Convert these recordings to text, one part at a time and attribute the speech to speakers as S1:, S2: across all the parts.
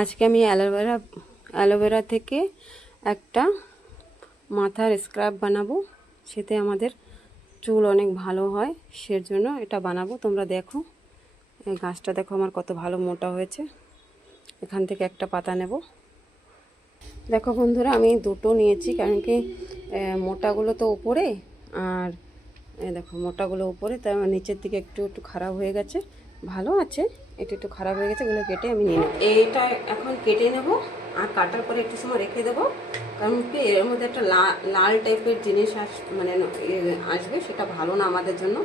S1: আজকে আমি aloe vera aloe vera থেকে একটা মাথার স্ক্রাব বানাবো। সেতে আমাদের চুল অনেক ভালো হয় সের জন্য এটা বানাবো। তোমরা দেখো গাছটা দেখো আমার কত ভালো মোটা হয়েছে। এখান থেকে একটা পাতা নেব। দেখো বন্ধুরা, আমি দুটো নিয়েছি, কারণ কি মোটাগুলো তো উপরে, আর দেখো মোটাগুলো উপরে আমার নিচের দিকে একটু একটু খারাপ হয়ে গেছে। ভালো আছে। এটা একটু খারাপ হয়ে গেছে, এগুলো কেটে আমি নিয়ে নেব। এইটা এখন কেটে নেব আর কাটার পরে একটু সময় রেখে দেবো। কারণ কি, এর মধ্যে একটা লাল টাইপের জিনিস আস মানে আসবে, সেটা ভালো না আমাদের জন্য।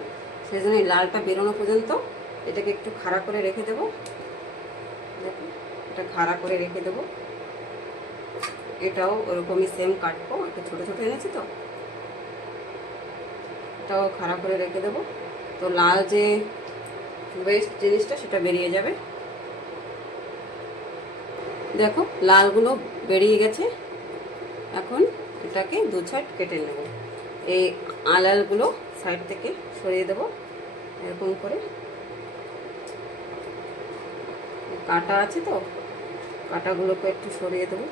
S1: সেই জন্য লালটা বেরোনো পর্যন্ত এটাকে একটু খাড়া করে রেখে দেবো। এটা খাড়া করে রেখে দেবো। এটাও ওরকমই সেম কাটবো, একটু ছোটো ছোটো এনেছি তো। এটাও খাড়া করে রেখে দেবো। তো লাল যে ওয়েস্ট জিনিসটা, সেটা বেরিয়ে যাবে। দেখো, লালগুলো বেরিয়ে গেছে। এখন এটাকে দু সাইড কেটে নেব। এই আলালগুলো সাইড থেকে সরিয়ে দেব, এরকম করে। কাটা আছে তো, কাটাগুলোকে একটু সরিয়ে দেবো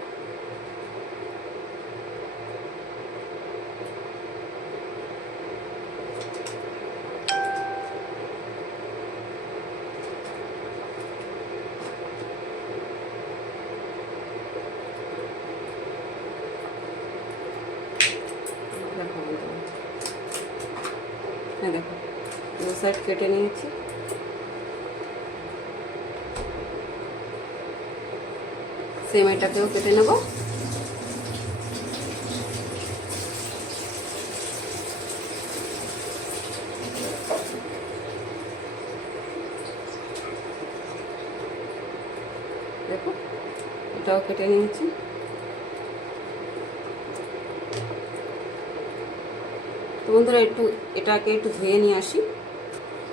S1: দেখো বন্ধুরা। হ্যাঁ দেখো দু সাইড কেটে নিয়েছি। সেম এটাকেও কেটে নেব। দেখো, এটাও কেটে নিয়েছি। বন্ধুরা, একটু এটাকে একটু ধুয়ে নিয়ে আসি।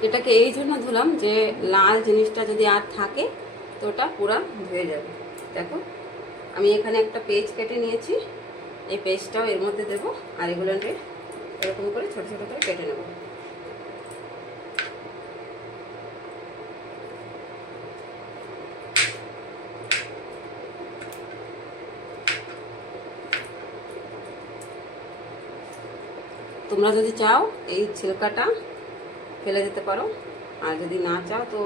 S1: এটাকে এই জন্য ধুলাম যে লাল জিনিসটা যদি আর থাকে, তো ওটা পুরা ধুয়ে যাবে। দেখো, আমি এখানে একটা পেজ কেটে নিয়েছি। এই পেজটাও এর মধ্যে দেবো আর এগুলোকে এরকম করে ছোটো ছোটো করে কেটে নেব। তোমরা যদি চাও, এই ছিলকাটা ফেলে দিতে পারো। আর যদি না চাও তো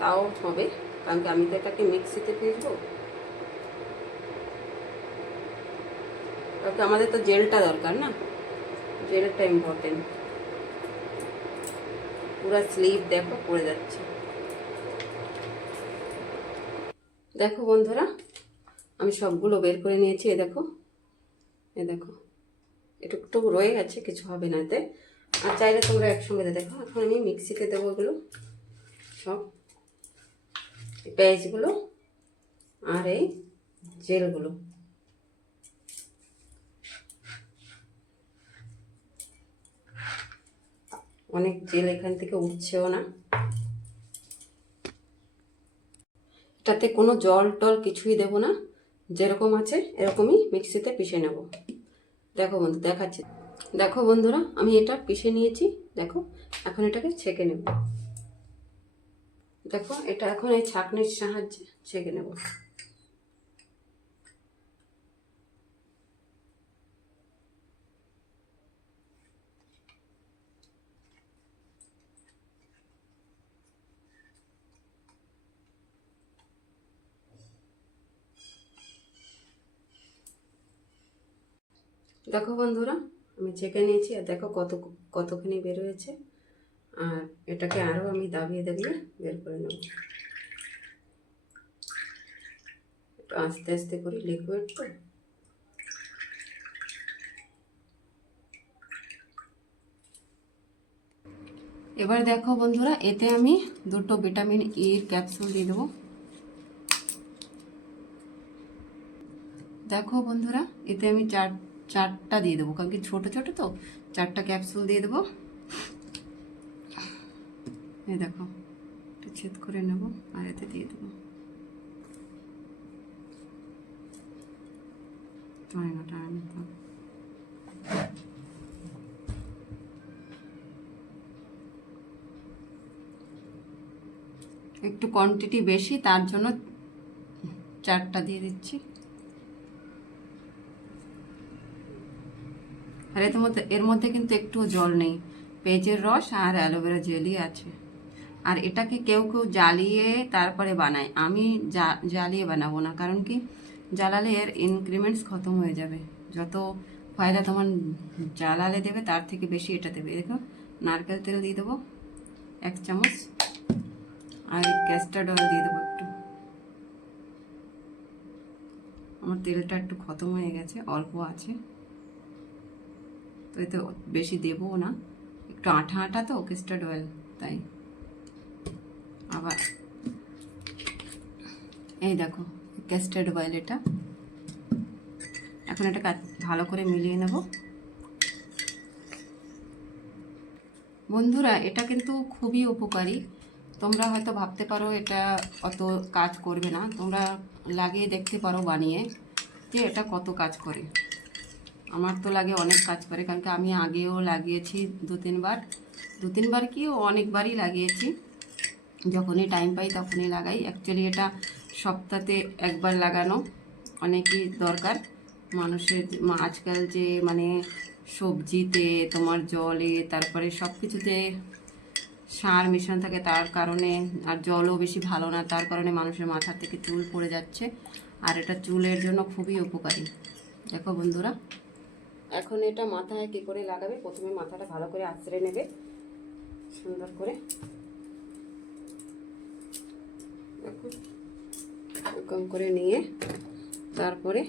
S1: তাও হবে। কারণ কি আমি তো এটাকে মিক্সিতে পিসবো কারণ আমাদের তো জেলটা দরকার না? জেলটা ইম্পর্টেন্ট পুরো স্লিভ দেখো, পড়ে যাচ্ছে। দেখো বন্ধুরা, আমি সবগুলো বের করে নিয়েছি, এ দেখো। এ দেখো। একটু রয়ে গেছে, কিছু হবে না এতে। আর চাইলে তোমরা একসঙ্গে দেখো এখন আমি মিক্সিতে দেবো এগুলো। সব। পেঁয়াজগুলো আর এই জেলগুলো। অনেক জেল এখান থেকে উঠছেও না। এটাতে কোনো জল টল কিছুই দেবো না। যেরকম আছে, এরকমই মিক্সিতে পিষে নেব। দেখো বন্ধু, দেখাচ্ছি। দেখো বন্ধুরা, আমি এটা পিষে নিয়েছি, দেখো, এখন এটাকে ছেঁকে নেব। দেখো, এটা এখন এই ছাঁকনির সাহায্যে ছেঁকে নেব। দেখো বন্ধুরা আমি ছেঁকে নিয়েছি, আর দেখো কত, কতখানি বের হয়েছে। আর এটাকে আরও আমি দাবিয়ে দাবিয়ে বের করে নেব। একটু আস্তে আস্তে করি লিকুইড তো। এবার দেখো বন্ধুরা, এতে আমি দুটো ভিটামিন ইর ক্যাপসুল দিয়ে দেবো। দেখো বন্ধুরা, এতে আমি চার চারটা দিয়ে দেবো, কারণ কি ছোটো ছোটো তো, চারটা ক্যাপসুল দিয়ে দেবো। এই দেখো, একটু ছেদ করে নেব আর এতে দিয়ে দেবো। একটু কোয়ান্টিটি বেশি, তার জন্য চারটা দিয়ে দিচ্ছি। আর এর মধ্যে এর মধ্যে কিন্তু একটু জল নেই। পেঁয়াজের রস আর অ্যালোভেরা জেলই আছে। আর এটাকে কেউ কেউ জ্বালিয়ে তারপরে বানায়। আমি জ্বালিয়ে বানাবো না, কারণ কি? জ্বালালে এর ইনক্রিমেন্টস খতম হয়ে যাবে। যত ফয়লা তোমার জ্বালালে দেবে, তার থেকে বেশি এটা দেবে। দেখো, নারকেল তেল দিয়ে দেবো, এক চামচ। আর ক্যাস্টার্ড অয়েল দিয়ে দেবো একটু। আমার তেলটা একটু খতম হয়ে গেছে, অল্প আছে। তো এতে বেশি দেবো না। একটু আঠা আঠা তো ক্যাস্টার্ড অয়েল তাই। আবার এই দেখো ক্যাস্টার্ড অয়েল এটা। এখন এটা ভালো করে মিলিয়ে নেব। বন্ধুরা, এটা কিন্তু খুবই উপকারী। তোমরা হয়তো ভাবতে পারো, এটা অত কাজ করবে না। তোমরা লাগিয়ে দেখতে পারো বানিয়ে যে এটা কত কাজ করে। আমার তো লাগে অনেক কাজ করে, কারণ কি আমি আগেও লাগিয়েছি দু তিনবার। দু তিনবার কি অনেকবারই লাগিয়েছি। যখনই টাইম পাই তখনই লাগাই। অ্যাকচুয়ালি এটা সপ্তাহে একবার লাগানো অনেকই দরকার। মানুষের আজকাল যে মানে সবজিতে তোমার জলে, তারপরে সব কিছুতে সার মেশানো থাকে তার কারণে, আর জলও বেশি ভালো না, তার কারণে মানুষের মাথা থেকে চুল পড়ে যাচ্ছে। আর এটা চুলের জন্য খুবই উপকারী। দেখো বন্ধুরা এখন এটা মাথায় কী করে লাগাবে? প্রথমে মাথাটা ভালো করে আঁচড়ে নেবে। সুন্দর করে। এরকম করে নিয়ে তারপরে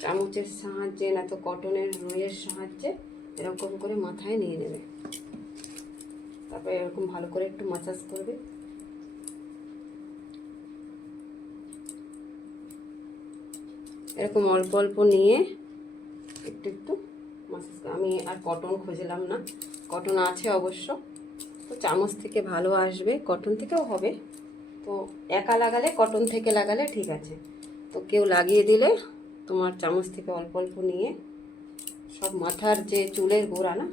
S1: চামচের সাহায্যে না তো কটনের রুইয়ের সাহায্যে এরকম করে মাথায় নিয়ে নেবে। তারপরে এরকম ভালো করে একটু মাসাজ করবে। এরকম অল্প অল্প নিয়ে একটু একটু মাসাজ আমি আর কটন খুঁজলাম না। কটন আছে অবশ্য। তো চামচ থেকে ভালো আসবে। কটন থেকেও হবে। তো একা লাগালে কটন থেকে লাগালে ঠিক আছে। তো কেউ লাগিয়ে দিলে তোমার চামচ থেকে অল্প অল্প নিয়ে সব মাথার যে চুলের গোড়া না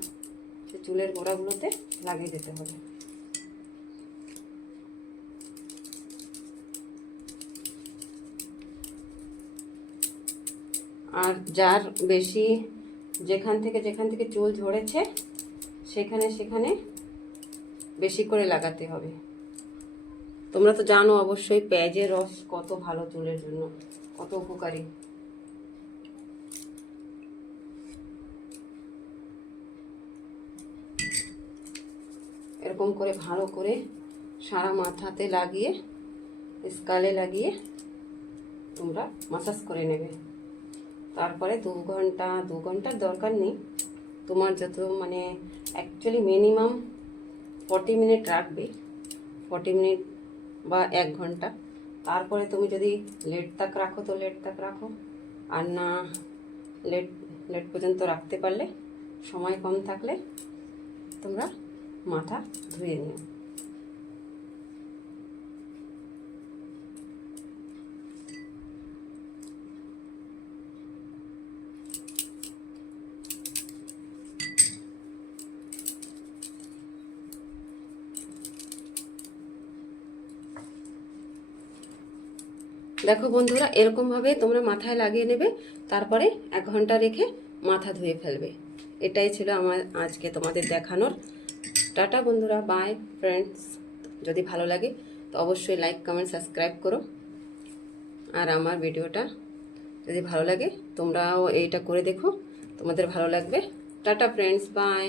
S1: সে চুলের গোড়াগুলোতে লাগিয়ে দিতে হবে। আর যার বেশি যেখান থেকে যেখান থেকে চুল ঝরেছে, সেখানে সেখানে বেশি করে লাগাতে হবে। তোমরা তো জানো অবশ্যই পেঁয়াজের রস কত ভালো চুলের জন্য, কত উপকারী। এরকম করে ভালো করে সারা মাথাতে লাগিয়ে, স্কালে লাগিয়ে তোমরা মাসাজ করে নেবে। তারপরে দু ঘণ্টা, দু ঘণ্টার দরকার নেই। তোমার যত মানে অ্যাকচুয়ালি মিনিমাম ফর্টি মিনিট রাখবে। ফর্টি মিনিট বা এক ঘণ্টা। তারপরে তুমি যদি লেট তাক রাখো তো লেট তাক রাখো। আর না লেট লেট পর্যন্ত রাখতে পারলে, সময় কম থাকলে তোমরা মাথা ধুয়ে নিও। দেখো বন্ধুরা, এরকমভাবে তোমরা মাথায় লাগিয়ে নেবে, তারপরে এক ঘণ্টা রেখে মাথা ধুয়ে ফেলবে। এটাই ছিল আমার আজকে তোমাদের দেখানোর। টাটা বন্ধুরা বাই ফ্রেন্ডস যদি ভালো লাগে, তো অবশ্যই লাইক কমেন্ট সাবস্ক্রাইব করো। আর আমার ভিডিওটা যদি ভালো লাগে, তোমরাও এইটা করে দেখো। তোমাদের ভালো লাগবে। Tata friends by